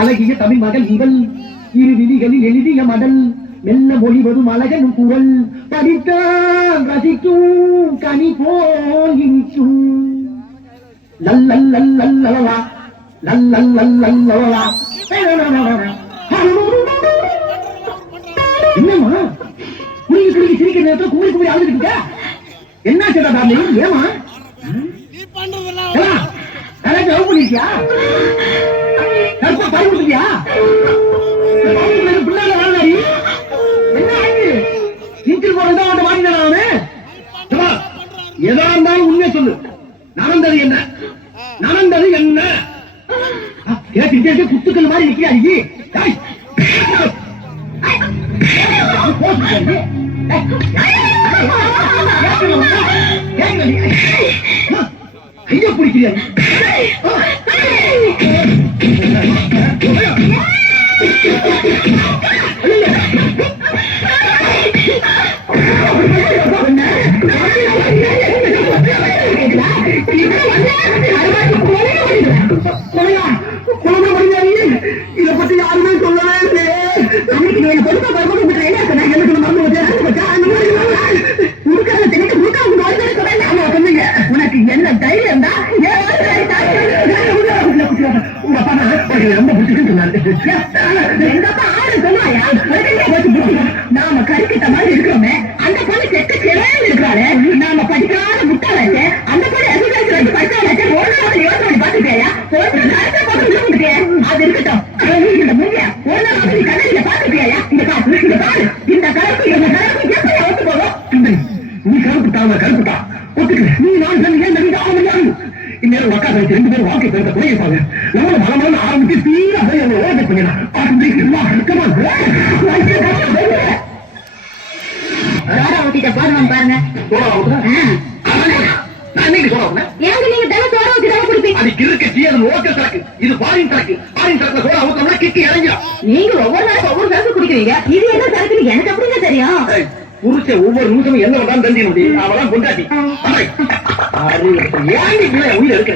அழகிய தமிழ் மகள் இவள் இரு விதிகளில் எழுதிய மடல் மெல்ல மொழிவதும் அழகனும் குரல் படித்தான் ரசிக்கும் கனி போல் இனிக்கும் லல்லல்லல்லல்லலா லல்லல்லல்லல்லலா. என்னம்மா குளிக்க குளிக்க சிரிக்கிற நேரத்தில் குமரி குமரி அழுதுட்டு இருக்க? என்ன சேட்டா டார்லிங்? ஏமா கரெக்ட் லவ் பண்ணிருக்கியா? கருப்பா பறி கொடுத்துட்டியா? பிள்ளைங்க வாழ்ந்தாரி என்ன ஆயிடுச்சு? நீச்சல் போறதா அவன் வாங்கினா அவனு? எதா இருந்தாலும் உண்மையை சொல்லு. நடந்தது என்ன? நடந்தது என்ன? குத்துக்கள் மாதிரி நிக்கியா? கைய பிடிக்கிறியா? இதை பத்தி யாருமே சொல்லவே இல்லை. உனக்கு என்ன தைரியம் தான்? உங்க அப்பா ரொம்ப பிடிச்சிருக்கு நாம கருக்கிட்ட மாதிரி இருக்கிறோமே, அந்த பொண்ணு செட்டு செலவு இருக்கிறாரு. நாம படிக்காத முட்டாளாச்சு, அந்த பொண்ணு எதிர்த்து படிச்சாச்சு. யோசனை பாத்துட்டியா? அது இருக்கட்டும். இந்த மூவிய ஒரு நாள் நீ கண்ணாடியில பாத்துட்டியா? இந்த காசு இந்த பாரு, இந்த கருப்பு இந்த கருப்பு எப்படி ஒத்து போதும்? நீ கருப்புட்டாம கருப்புட்டா ஒத்துக்க. நீ நான் ஏன் நடிக்க ஆக முடியாது? இந்நேரம் அக்கா கழிச்சு 2 பேரும் வாழ்க்கை பேரத்தை போயிருப்பாங்க. நம்மள மனமான ஆரம்பிச்சு தீர போய் அவங்க ஓட்ட பண்ணிடலாம். பாருங்க இது பாரின் சரக்கு. பாரின் சரக்கு சோடா ஊத்தம்னா கிக்கி இறங்கிடும். நீங்க ஒவ்வொரு நாளும் ஒவ்வொரு சரக்கு குடிக்கிறீங்க. இது என்ன சரக்குன்னு எனக்கு அப்படிங்க தெரியும். புருஷ ஒவ்வொரு நிமிஷமும் என்ன வந்தாலும் தந்தி முடியும். அவெல்லாம் கொண்டாட்டி உயிர் எடுக்க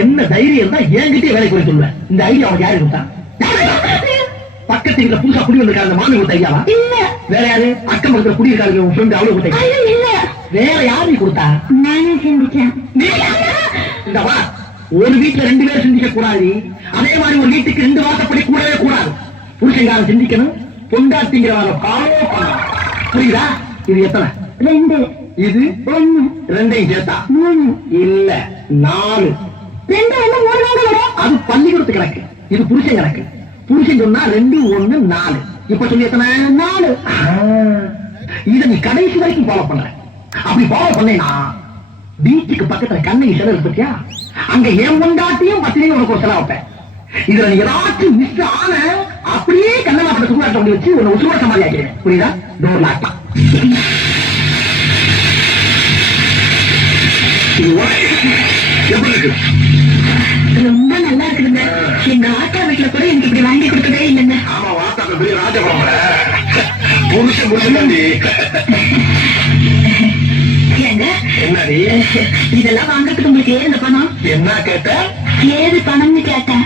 என்ன தைரியம் தான் என்கிட்டே வேலை குறி சொல்லுவேன். இந்த ஐடியா அவன் யாரு கொடுத்தா? பக்கத்து வீட்டுல புதுசா குடி வந்திருக்காங்க. அந்த மாமி கொடுத்த ஐடியாவா? இல்ல. வேற யாரு? அக்கம் இருக்கிற குடி இருக்காங்க உன் ஃப்ரெண்ட் அவளு கொடுத்த? இல்ல. வேற யாரு கொடுத்தா? நானே சிந்திச்சேன். இந்த வா, ஒரு வீட்டுல 2 பேரும் சிந்திக்க கூடாது. அதே மாதிரி ஒரு வீட்டுக்கு 2 வாசப்படி கூடவே கூடாது. புருஷங்காரன் சிந்திக்கணும், பொண்டாட்டிங்கிறவங்க ஃபாலோ பண்ணணும். புரியுதா? இது எத்தனை? 2. இது 1. 2ஐயும் சேர்த்தா 3. இல்ல 4. 2 1 3 அது பள்ளிக்கூடத்து கணக்கு. இது புருஷன் கணக்கு. புருஷன் சொன்னா 2 1 4. இப்ப சொல்லி எத்தனை? 4. இத நீ கடைசி வரைக்கும் ஃபாலோ பண்ற. அப்படி ஃபாலோ பண்ணேனா பீச்சுக்கு பக்கத்துல கண்ணகி சிலை இருக்கு பத்தியா? அங்க என் பொண்டாட்டியும் பத்திரிகை உனக்கு ஒரு சிலை வைப்பேன். இதுல நீ ஏதாச்சும் மிஸ் ஆன அப்படியே கண்ணமாட்ட சுடுகாட்ட பண்ணி வச்சு உன்னை உசுரோட சமாதி ஆக்கிறேன். புரியுதா? Door lock. ரொம்ப நல்லா இருக்குதுங்க. எங்க ஆட்டா வீட்டுல கூட எனக்கு இப்படி வாங்கி கொடுக்கவே இல்லைங்க. ஆமா, வாட்டா பெரிய ராஜபுரம் ஏங்க என்னடி இதெல்லாம் வாங்கறதுக்கு உங்களுக்கு ஏது பணம்? என்ன கேட்ட? ஏது பணம்னு கேட்டேன்.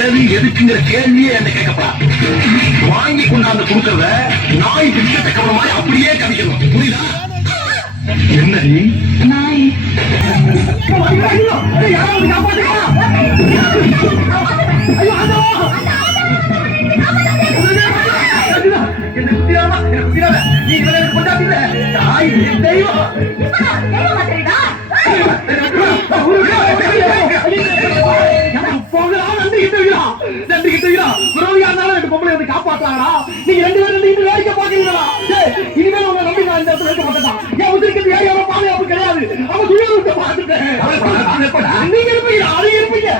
ஏது எதுக்குங்கிற கேள்வியே என்ன கேட்கப்பா. வாங்கி கொண்டாந்து கொடுக்கறத நாய் பிடிச்ச கவனம் மாதிரி அப்படியே கவிக்கணும். புரியுதா? என்னடி நாய்? காப்பாற்றா நீங்க 2 பேரும் வேலைக்கு பாக்குறீங்களா? இனிமேல் உங்க நம்பி நான் இந்த இடத்துல இருக்க மாட்டேன். என் உதிர்க்கு யாரும் பாதுகாப்பு கிடையாது. அவன் சுய பார்த்துட்டேன். நீங்க இருப்பீங்க, அது இருப்பீங்க.